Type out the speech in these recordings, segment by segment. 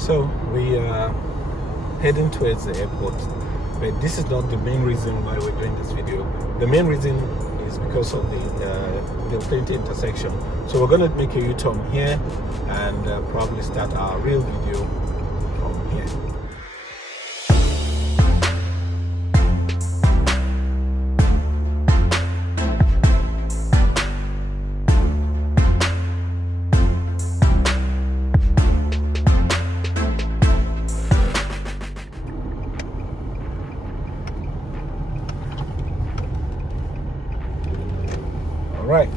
So we are heading towards the airport, but this is not the main reason why we're doing this video. The main reason is because of the Pedestrian intersection. So we're going to make a U-turn here and probably start our real video from here. Right,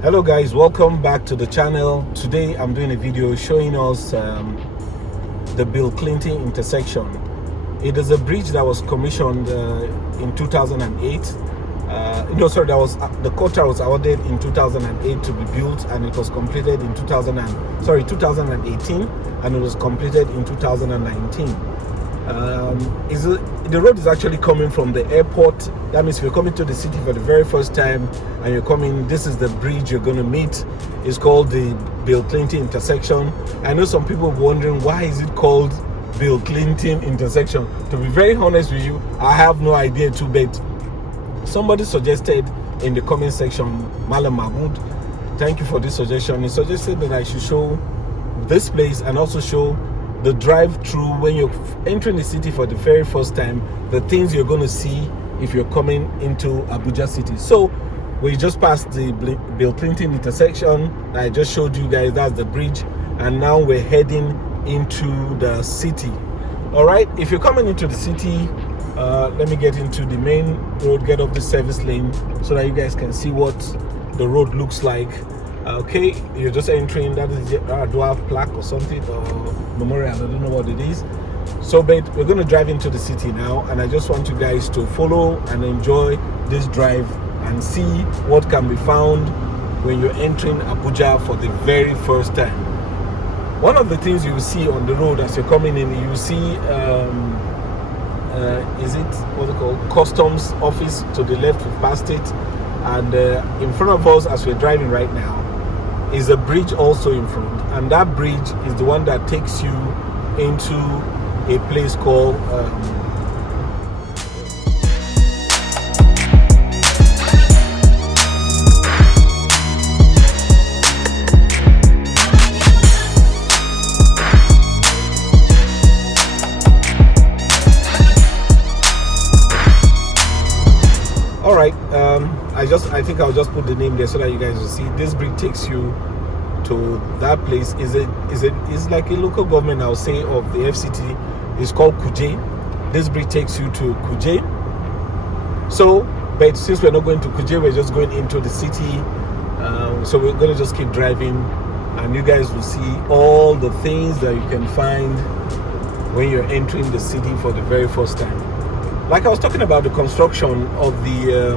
hello guys, welcome back to the channel. Today I'm doing a video showing us the Bill Clinton intersection. It is a bridge that was commissioned in 2008. The contract was awarded in 2008 to be built, and it was completed in 2018, and it was completed in 2019. The road is actually coming from the airport. That means if you're coming to the city for the very first time and you're coming, this is the bridge you're going to meet. It's called the Bill Clinton intersection. I know some people are wondering, why is it called Bill Clinton intersection? To be very honest with you, I have no idea too, but somebody suggested in the comment section, Malam Mahmoud, thank you for this suggestion. He suggested that I should show this place and also show the drive-through when you're entering the city for the very first time, the things you're going to see if you're coming into Abuja city. So we just passed the Bill Clinton intersection. I just showed you guys that's the bridge, and now we're heading into the city. All right, if you're coming into the city, let me get into the main road, get off the service lane so that you guys can see what the road looks like. Okay, you're just entering, that is the Yaradua plaque or something, or memorial, I don't know what it is. So but we're going to drive into the city now, and I just want you guys to follow and enjoy this drive and see what can be found when you're entering Abuja for the very first time. One of the things you will see on the road as you're coming in, you will see what's it called, customs office to the left. We passed it, and in front of us as we're driving right now is a bridge also in front, and that bridge is the one that takes you into a place called all right, I think I'll just put the name there so that you guys will see. This bridge takes you to that place. Is like a local government, I'll say, of the FCT. It's called Kuje. This bridge takes you to Kuje. So, but since we're not going to Kuje, we're just going into the city. So we're going to just keep driving, and you guys will see all the things that you can find when you're entering the city for the very first time. Like I was talking about the construction of the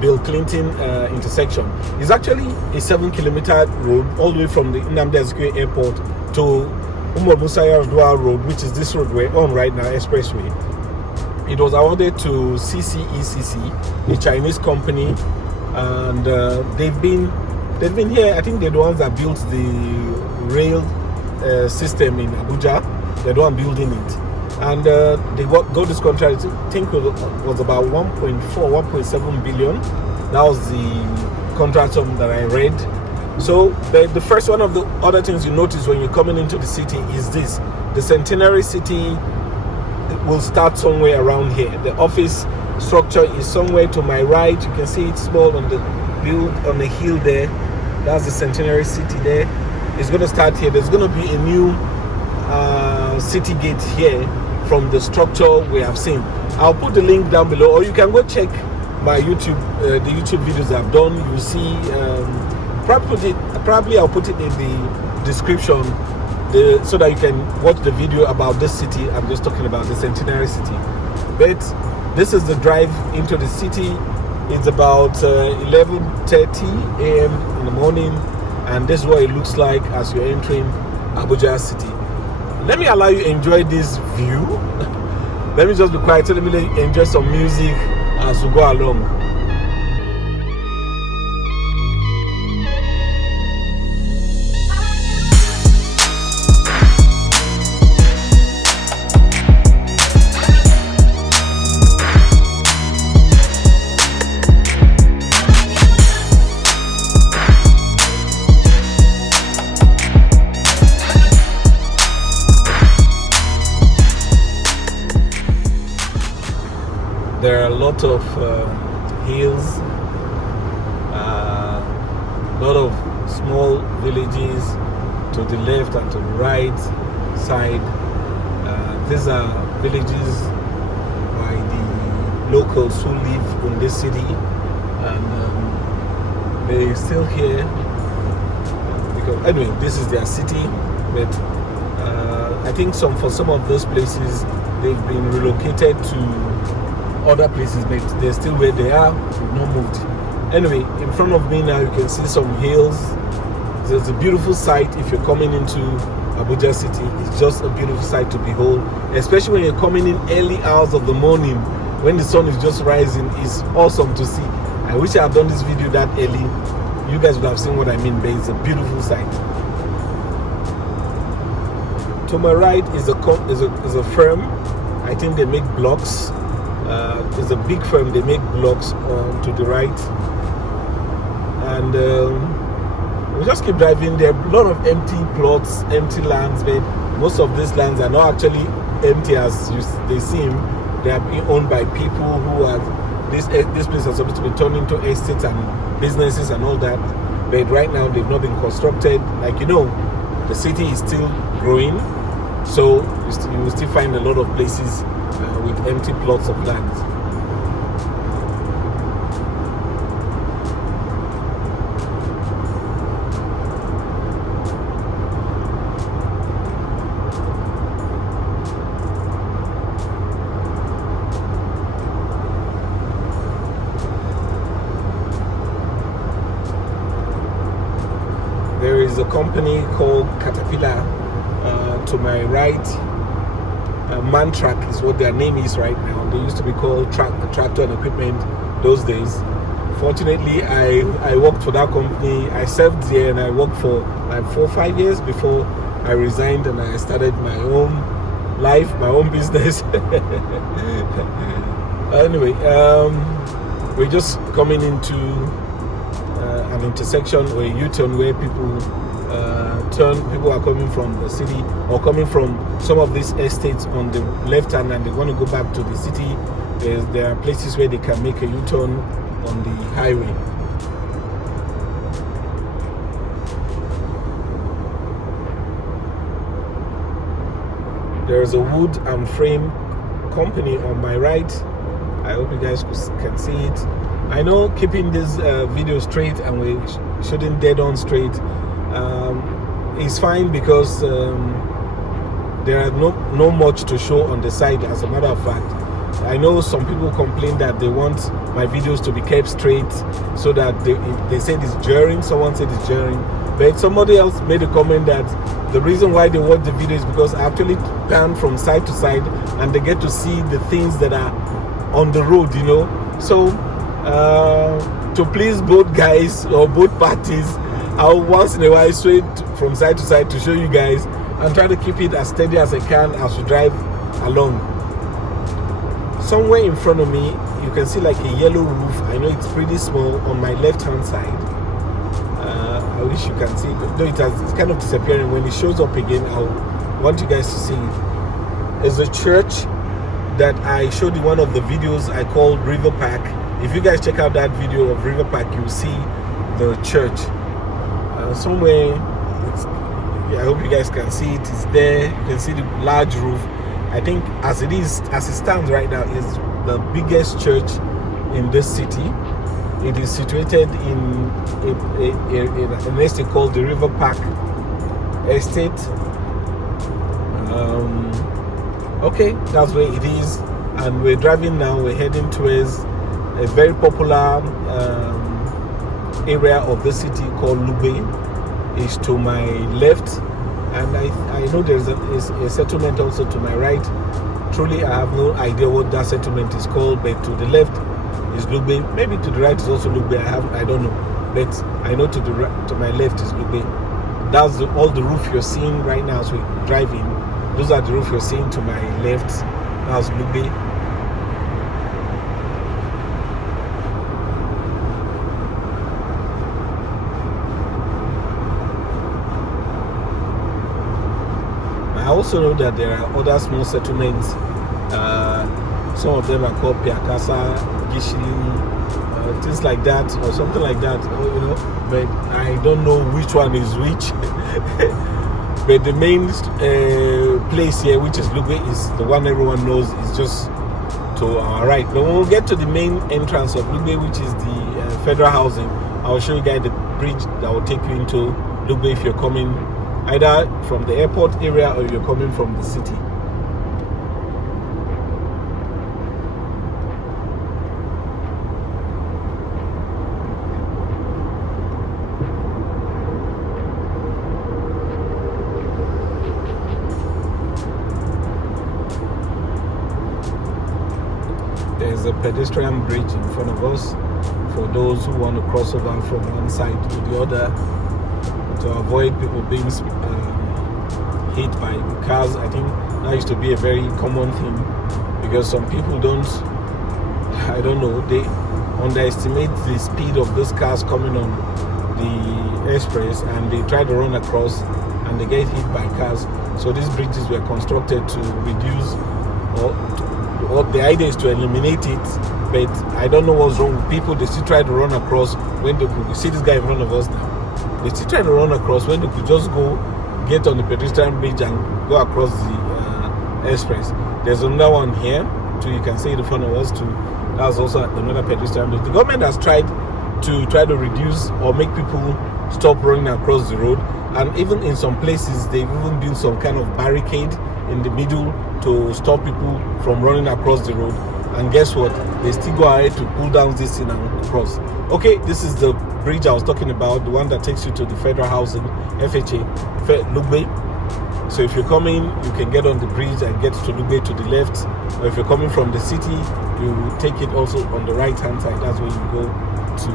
Bill Clinton intersection. It's actually a 7-kilometer road all the way from the Nnamdi Azikiwe Airport to Umar Musa Yaradua Road, which is this road we're on right now, Expressway. It was awarded to CCECC, a Chinese company, and they've been here. I think they're the ones that built the rail system in Abuja. They're the one building it. And they got this contract, I think it was about 1.7 billion. That was the contract that I read. So the first one of the other things you notice when you're coming into the city is this. The Centenary City will start somewhere around here. The office structure is somewhere to my right. You can see it's small on the hill there. That's the Centenary City there. It's going to start here. There's going to be a new city gate here from the structure we have seen. I'll put the link down below, or you can go check my YouTube, the YouTube videos I've done. You'll see, probably I'll put it in the description so that you can watch the video about this city. I'm just talking about the Centenary City. But this is the drive into the city. It's about 11:30 a.m. in the morning, and this is what it looks like as you're entering Abuja city. Let me allow you to enjoy this view. Let me just be quiet. Let me enjoy some music as we go along. hills, a lot of small villages to the left and to the right side. These are villages by the locals who live in this city, and they're still here because anyway, this is their city. But I think for some of those places they've been relocated to other places, but they're still where they are. They've not moved. Anyway, in front of me now you can see some hills. There's a beautiful sight if you're coming into Abuja city. It's just a beautiful sight to behold, especially when you're coming in early hours of the morning when the sun is just rising. It's awesome to see. I wish I had done this video that early. You guys would have seen what I mean, but it's a beautiful sight. To my right is a firm. I think they make blocks. It's a big firm. They make blocks to the right, and we just keep driving. There are a lot of empty plots, empty lands, but most of these lands are not actually empty as they seem. They are being owned by people who are this place is supposed to be turned into estates and businesses and all that. But right now they've not been constructed. Like the city is still growing, so you will still find a lot of places with empty plots of land. There is a company called Caterpillar to my right. Mantrack is what their name is right now. They used to be called Tractor and Equipment those days. Fortunately, I worked for that company. I served there and I worked for like 4 or 5 years before I resigned and I started my own life, my own business. Anyway, we're just coming into an intersection or a U-turn where people people are coming from the city or coming from some of these estates on the left hand and they want to go back to the city. There are places where they can make a U-turn on the highway. There is a wood and frame company on my right. I hope you guys can see it. I know keeping this video straight and we shooting dead on straight is fine because there are no much to show on the side. As a matter of fact, I know some people complain that they want my videos to be kept straight so that they said it's jarring. Someone said it's jarring, but somebody else made a comment that the reason why they watch the video is because I actually pan from side to side and they get to see the things that are on the road, so to please both guys or both parties, I'll once in a while sway from side to side to show you guys and try to keep it as steady as I can as we drive along. Somewhere in front of me you can see like a yellow roof. I know it's pretty small on my left hand side. I wish you can see it, though it's kind of disappearing. When it shows up again, I want you guys to see it. It's a church that I showed in one of the videos I called River Park. If you guys check out that video of River Park, you'll see the church somewhere. I hope you guys can see it. It's there. You can see the large roof. I think as it stands right now, is the biggest church in this city. It is situated in an estate called the River Park Estate. Okay, that's where it is, and we're driving now. We're heading towards a very popular area of the city called Lube. Is to my left, and I know there's a settlement also to my right. Truly, I have no idea what that settlement is called, but to the left is Lube. Maybe to the right is also Lube. I don't know, but I know to my left is Lube. That's all the roof you're seeing right now as we're driving. Those are the roof you're seeing to my left. That's Lube. I also know that there are other small settlements. Some of them are called Piakasa, Gishili, things like that, or something like that, you know. But I don't know which one is which. But the main place here, which is Lugbe, is the one everyone knows, is just to our right. But when we'll get to the main entrance of Lugbe, which is the federal housing, I'll show you guys the bridge that will take you into Lugbe if you're coming either from the airport area or you're coming from the city. There's a pedestrian bridge in front of us for those who want to cross over from one side to the other to avoid people being hit by cars. I think that used to be a very common thing because some people I don't know, they underestimate the speed of those cars coming on the express, and they try to run across and they get hit by cars. So these bridges were constructed to reduce, or the idea is to eliminate it, but I don't know what's wrong with people. They still try to run across when they could. You see this guy in front of us now. They still try to run across when they could just go get on the pedestrian bridge and go across the express. There's another one here too. You can see it in front of us too. That's also another pedestrian bridge. The government has tried to reduce or make people stop running across the road, and even in some places they've even built some kind of barricade in the middle to stop people from running across the road. And guess what? They still go ahead to pull down this thing and cross. Okay, this is the bridge I was talking about, the one that takes you to the federal housing, FHA, Lugbe. So if you're coming, you can get on the bridge and get to Lugbe to the left. Or if you're coming from the city, you take it also on the right hand side. That's where you go to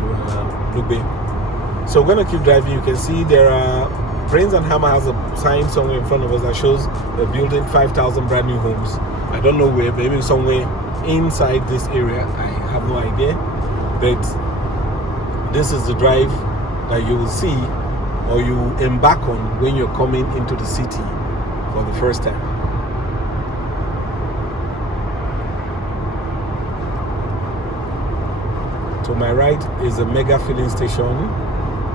Lugbe. So we're going to keep driving. You can see there are Brains and Hammer has a sign somewhere in front of us that shows they're building 5,000 brand new homes. I don't know where, maybe somewhere inside this area. I have no idea. But this is the drive that you will see or you embark on when you're coming into the city for the first time. To my right is a mega filling station.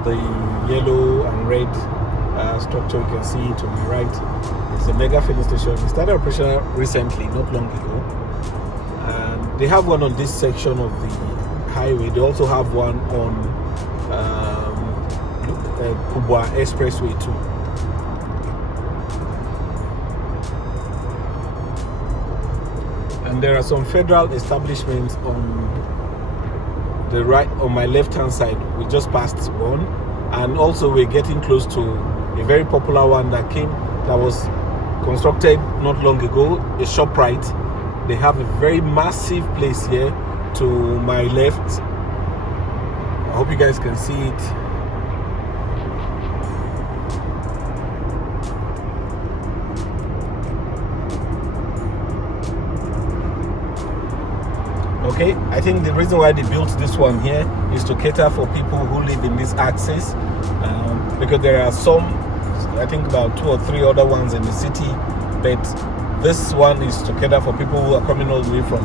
The yellow and red structure you can see to my right is a mega filling station. It started operation recently, not long ago. And they have one on this section of the highway. They also have one on Abuja Expressway too. And there are some federal establishments on the right, on my left hand side. We just passed one, and also we're getting close to a very popular one that was constructed not long ago, a ShopRite. They have a very massive place here to my left. I hope you guys can see it. Okay, I think the reason why they built this one here is to cater for people who live in this axis, because there are some, I think about 2 or 3 other ones in the city, but this one is to cater for people who are coming all the way from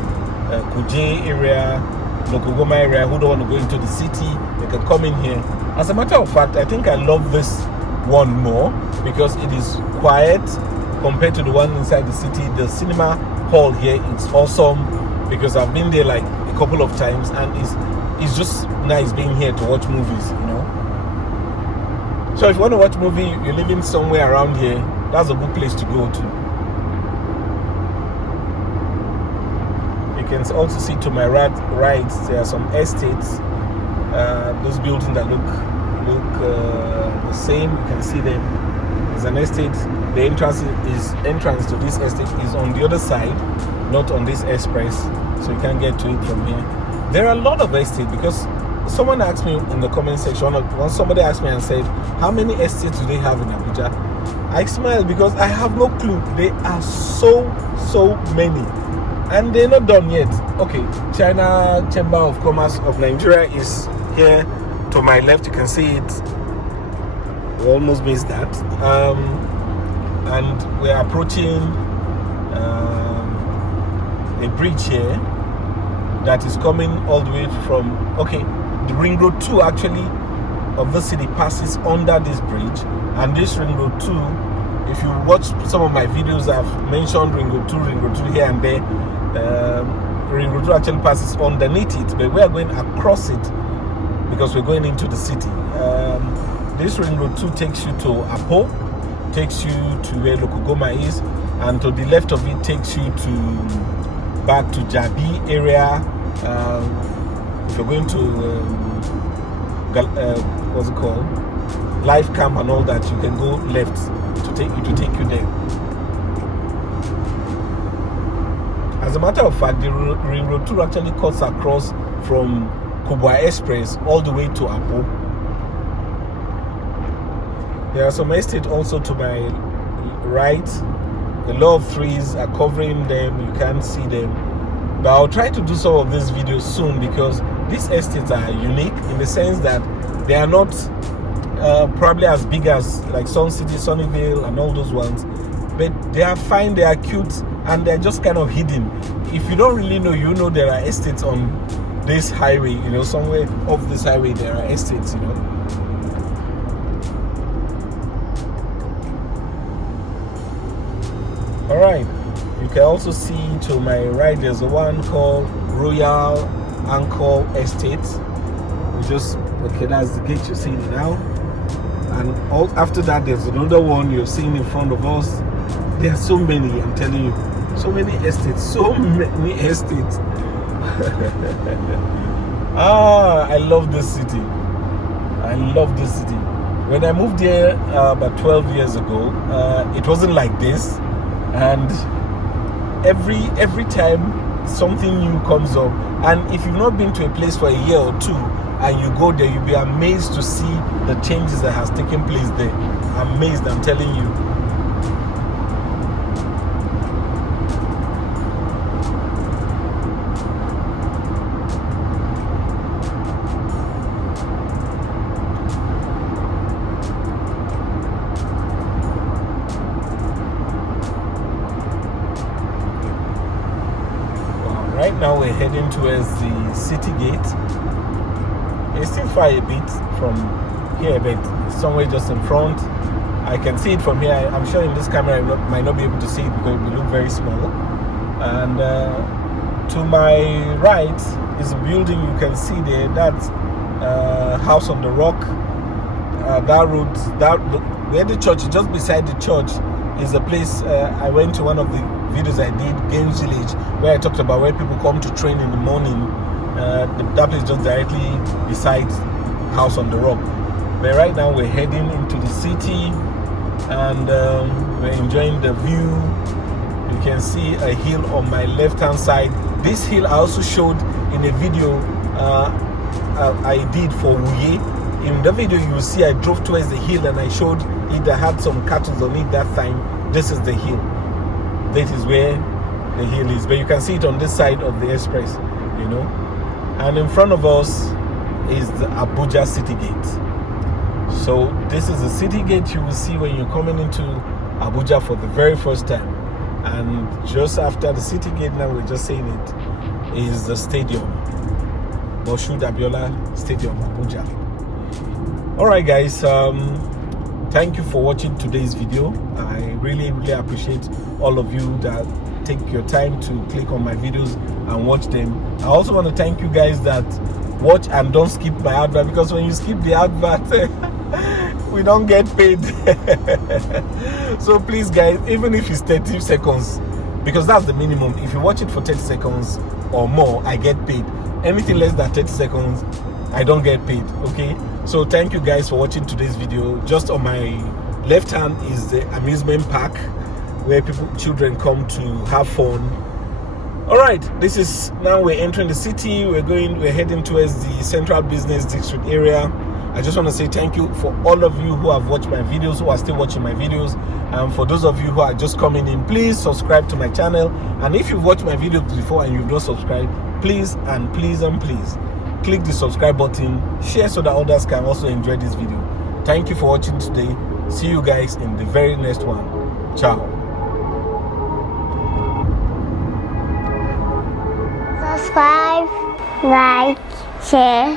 Kuje area, Nokogoma area, who don't want to go into the city. They can come in here. As a matter of fact, I think I love this one more because it is quiet compared to the one inside the city. The cinema hall here is awesome, because I've been there like a couple of times, and it's just nice being here to watch movies, you know. So if you want to watch movie, you're living somewhere around here, that's a good place to go to. You can also see to my right there are some estates, those buildings that look the same. You can see them. There's an estate. The entrance to this estate is on the other side, not on this express, so you can't get to it from here. There are a lot of estates, because someone asked me in the comment section, once somebody asked me and said, how many estates do they have in Abuja? I smiled because I have no clue. There are so many, and they're not done yet. Okay, China Chamber of Commerce of Nigeria is here to my left. You can see it. We almost missed that. And we're approaching a bridge here. that is coming all the way from, okay, the Ring Road 2 actually of the city passes under this bridge, and this Ring Road 2, if you watch some of my videos, I've mentioned Ring Road 2 here and there. Ring Road 2 actually passes underneath it, but we are going across it because we're going into the city. This Ring Road 2 takes you to Apo, takes you to where Lokogoma is, and to the left of it takes you to back to Jabi area. If you're going to what's it called, Life Camp and all that, you can go left to take you there. As a matter of fact, the Ring Road 2 actually cuts across from Kubwa Express all the way to Apo. There are some estates also to my right. A lot of trees are covering them, you can't see them. But I'll try to do some of these videos soon, because these estates are unique in the sense that they are not probably as big as like Sun City, Sunnyvale and all those ones. But they are fine, they are cute, and they're just kind of hidden. If you don't really know, you know there are estates on this highway, you know, somewhere off this highway there are estates, you know. Alright, you can also see to my right there's a one called Royal Anchor Estate. We just, okay, that's the gate you're seeing now. And all, after that there's another one you're seeing in front of us. There are so many, I'm telling you. So many estates, so many estates. I love this city. I love this city. When I moved here about 12 years ago, it wasn't like this. And every time something new comes up, and if you've not been to a place for a year or two and you go there, you'll be amazed to see the changes that has taken place there. Amazed, I'm telling you. Right now we're heading towards the city gate. It's still far a bit from here, but somewhere just in front. I can see it from here. I'm sure in this camera I might not be able to see it because it will look very small. And to my right is a building you can see there. That's House on the Rock. That road, where the church is, just beside the church, is a place I went to one of the videos I did, Games Village, where I talked about where people come to train in the morning. That place just directly beside House on the Rock. But right now we're heading into the city, and we're enjoying the view. You can see a hill on my left hand side. This hill I also showed in a video I did for Wuye. In the video you will see I drove towards the hill and I showed it that had some cattle on it that time. This is the hill. That is where the hill is. But you can see it on this side of the express, you know. And in front of us is the Abuja city gate. So this is the city gate you will see when you're coming into Abuja for the very first time. And just after the city gate, now we're just saying it, is the stadium. Moshood Abiola Stadium, Abuja. Alright guys, thank you for watching today's video. I really appreciate all of you that take your time to click on my videos and watch them. I also want to thank you guys that watch and don't skip my advert, because when you skip the advert we don't get paid. So please guys, even if it's 30 seconds, because that's the minimum, if you watch it for 30 seconds or more, I get paid. Anything less than 30 seconds, I don't get paid. Okay, so thank you guys for watching today's video. Just on my left hand is the amusement park where children come to have fun. All right, this is, now we're entering the city. We're heading towards the central business district area. I just want to say thank you for all of you who have watched my videos, who are still watching my videos, and for those of you who are just coming in, please subscribe to my channel. And if you've watched my videos before and you've not subscribed, please and please and please click the subscribe button, share so that others can also enjoy this video. Thank you for watching today. See you guys in the very next one. Ciao. subscribe, like, share,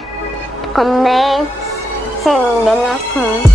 comment. See you in the next one.